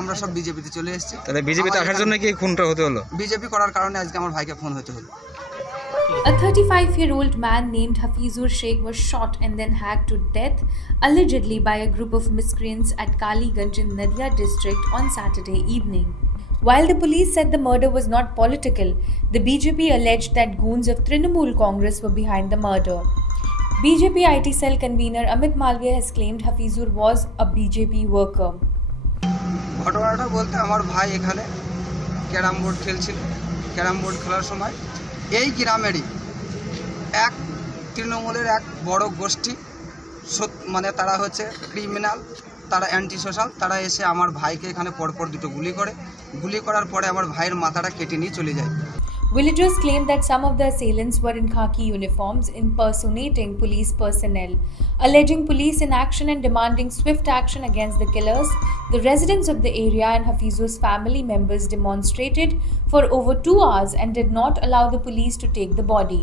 আমরা সব বিজেপিতে চলে এসেছি। তাহলে বিজেপিতে আসার জন্য কি খুনটা হতে হলো? বিজেপি করার কারণে আজকে আমার ভাইকে ফোন হতে হলো। A 35-year-old man named Hafizur Sheikh was shot and then hacked to death, allegedly by a group of miscreants at Kaliganj in Nadia district on Saturday evening. While the police said the murder was not political, the BJP alleged that goons of Trinamool Congress were behind the murder. BJP IT cell convener Amit Malviya has claimed Hafizur was a BJP worker. ঘটনাটা বলতে আমার ভাই এখানে carrom board খেলছিল। Carrom board খেলার সময় এই গ্রামেরই এক তৃণমূলের এক বড় গোষ্ঠী, মানে তারা হচ্ছে ক্রিমিনাল, তারা অ্যান্টি সোশ্যাল, তারা এসে আমার ভাইকে এখানে পরপর দুটো গুলি করার পরে আমার ভাইয়ের মাথাটা কেটে নিয়ে চলে যায়। Villagers claimed that some of the assailants were in khaki uniforms impersonating police personnel. Alleging police inaction and demanding swift action against the killers, the residents of the area and Hafizur's family members demonstrated for over 2 hours and did not allow the police to take the body.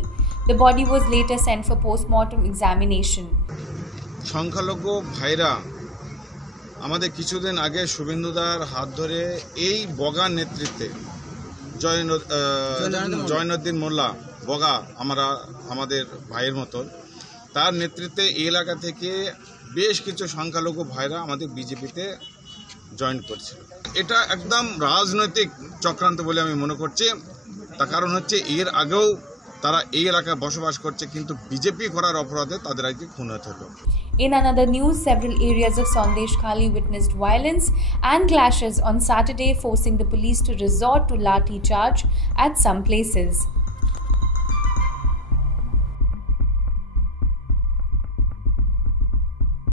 The body was later sent for post-mortem examination. সংখ্যালঘু ভাইরা আমাদের কিছুদিন আগে শুভেন্দুদার হাত ধরে এই বগার নেতৃত্বে জয়নুদ্দিন মোল্লা বগা আমাদের ভাইয়ের মতন, তার নেতৃত্বে এই এলাকা থেকে বেশ কিছু সংখ্যালঘু ভাইরা আমাদের বিজেপিতে জয়েন করছিল। এটা একদম রাজনৈতিক চক্রান্ত বলে আমি মনে করছি। তার কারণ হচ্ছে এর আগেও তারা এই এলাকায় বসবাস করছে, কিন্তু বিজেপি করার অপরাধে তাদের আজকে খুন হতে হলো। In another news, several areas of Sandesh Khali witnessed violence and clashes on Saturday, forcing the police to resort to lathi charge at some places.